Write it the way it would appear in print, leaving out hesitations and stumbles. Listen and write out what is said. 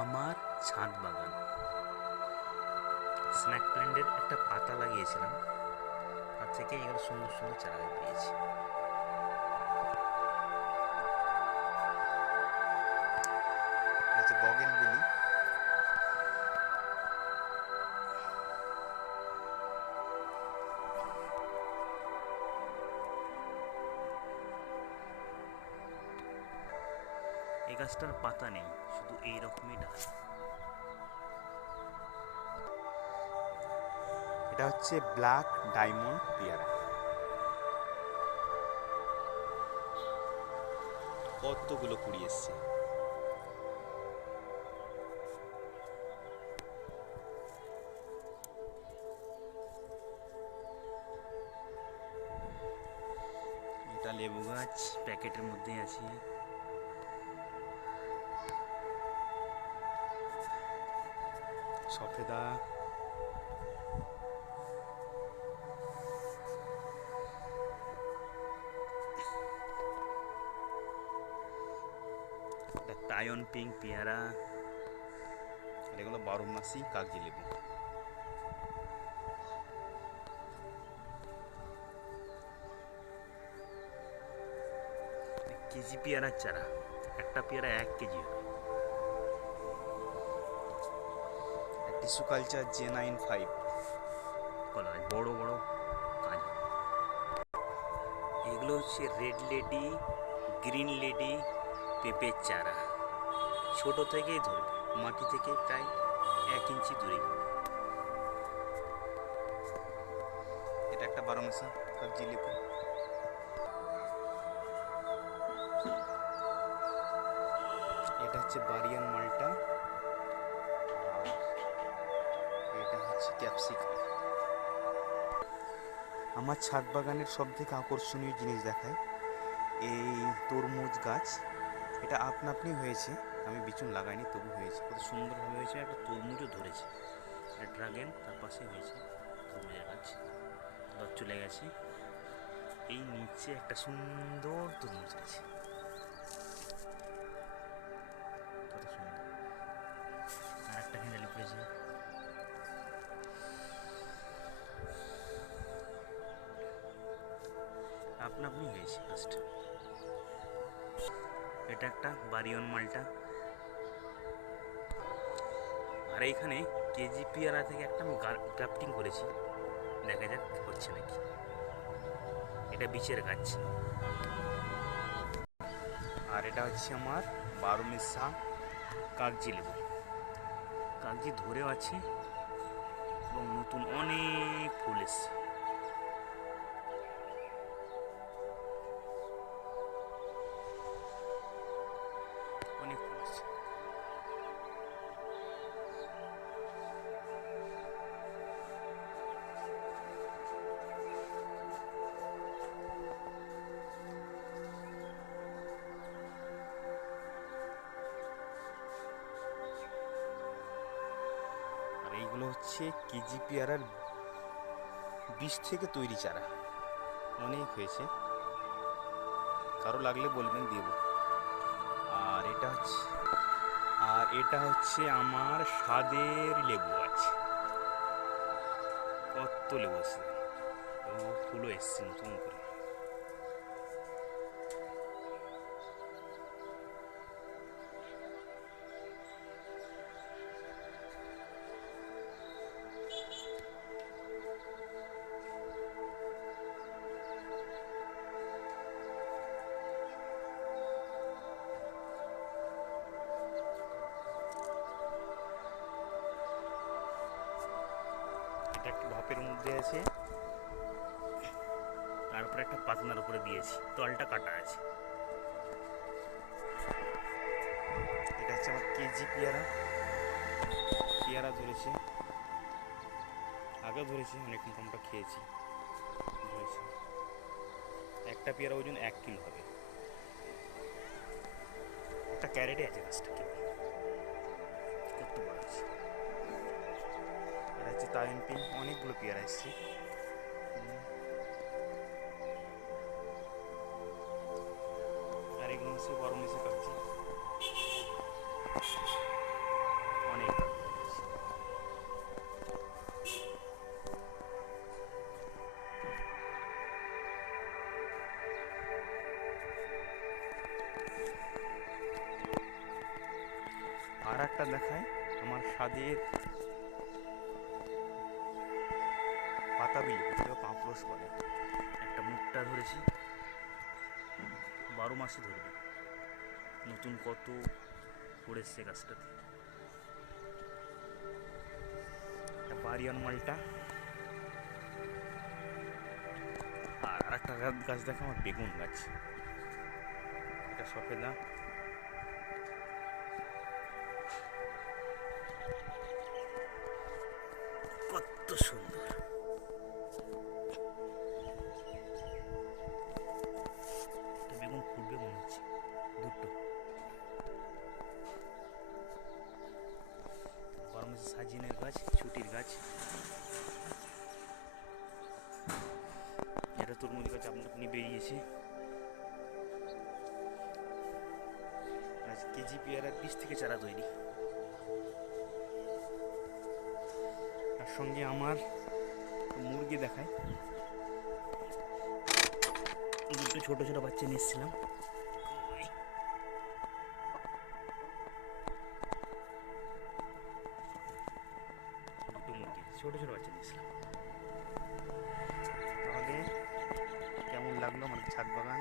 আমার ছাদ বাগান স্ন্যাক প্ল্যান্টের একটা পাতা লাগিয়েছিলাম, তার থেকে এগুলো সুন্দর সুন্দর চারা বেরিয়েছে। বগেন বিলি, এই গাছটার পাতা নেই, শুধু এইরকমই ডাল। এটা হচ্ছে ব্ল্যাক ডায়মন্ড পেয়ারা। কতগুলো কুড়ি এসছে। এটা লেবু গাছ, প্যাকেটের মধ্যেই আছে। সফেদা, টায়ন পিঙ্ক পেয়ারা, আর এগুলো 12 মাসি কাগজি লেবু। কেজি পেয়ারার চারা, একটা পেয়ারা 1 কেজি হবে। টিস্যু কালচার J95 কলা গাছ, বড় বড় কাজ। এগুলো হচ্ছে রেড লেডি, গ্রিন লেডি পেঁপের চারা। ছোট থেকেই ধরবে, মাটি থেকে প্রায় 1 ইঞ্চি দূরে। এটা একটা 12 মাসা কাগজি লেবু। এটা হচ্ছে বারিয়ান মাল্টা, আর এটা হচ্ছে ক্যাপসিকাম। আমার ছাদ বাগানের সব থেকে আকর্ষণীয় জিনিস দেখায় এই তরমুজ গাছ। এটা আপনা আপনি হয়েছে, আমি বিচুন লাগাইনি, তবু হয়েছে, কত সুন্দরভাবে হয়েছে। একটা তরমুজও ধরেছে, একটা ড্রাগন তার পাশে হয়েছে তরমুজের গাছ। ধর চলে গেছে। এই নিচে একটা সুন্দর তরমুজ আছে, কত সুন্দর। আর একটা হ্যান্ডেল পড়েছে। আপনা আপনি হয়েছে গাছটা। এটা একটা বারিয়ন মালটা। আর এইখানে কেজি পেয়ারা থেকে একটা আমি গ্রাফটিং করেছি, দেখা যাক হচ্ছে নাকি। এটা বিচের গাছ। আর এটা হচ্ছে আমার 12 মেসা কাগজি লেবু। কাগজি ধরেও আছে এবং নতুন অনেক ফুল এসছে। অনেক ফুল এসছে। আর এইগুলো হচ্ছে কেজি পেয়ারার বীজ থেকে তৈরি চারা, অনেক হয়েছে। কারো লাগলে বলবেন দেব। আর এটা হচ্ছে আমার স্বাদের লেবু আছে। কত লেবু আছে, এবং ফুলও এসছে নতুন করে। এটা একটা ঢপের মধ্যে আছে, তারপরে একটা পাতনার উপরে দিয়েছি, তলটা কাটা আছে। এটা হচ্ছে আমার কেজি পেয়ারা। পেয়ারা ধরেছে, আগেও ধরেছি, অনেক মোটামোটা খেয়েছি। ধরেছে একটা পেয়ারা ওজন 1 কিলো হবে। একটা ক্যারেটে আছে গাছটা, কেবল কত বড় আছে। এটা হচ্ছে তাইন পিং, অনেকগুলো পেয়ারা এসছে। আর এগুলো হচ্ছে 12 মেসে কাটছি। একটা দেখায় আমার স্বাদের পাতাবিলি, পাঁপড়স বলে। একটা মুখটা ধরেছি, 12 মাসে ধরবে। নতুন কত পড়েছে গাছটাতে। একটা বাড়িয়ান মালটা। আর একটা গাছ দেখা আমার বেগুন গাছ, এটা সফেদা। কত সুন্দর! বেগুন ফুটবে মনে হচ্ছে দুটো। 12 মাসে সাজিনের গাছ, ছুটির গাছ। এটা তরমুজ গাছ আপনি বেরিয়েছে। আজ কেজি পেয়ারার বীজ থেকে চারা তৈরি। তার সঙ্গে আমার মুরগি দেখায়, দুটো ছোট ছোট বাচ্চা নিয়ে এসেছিলাম। দুটো মুরগি ছোট ছোট বাচ্চা নিয়েছিলাম। তাহলে কেমন লাগলো আমার ছাদ বাগান?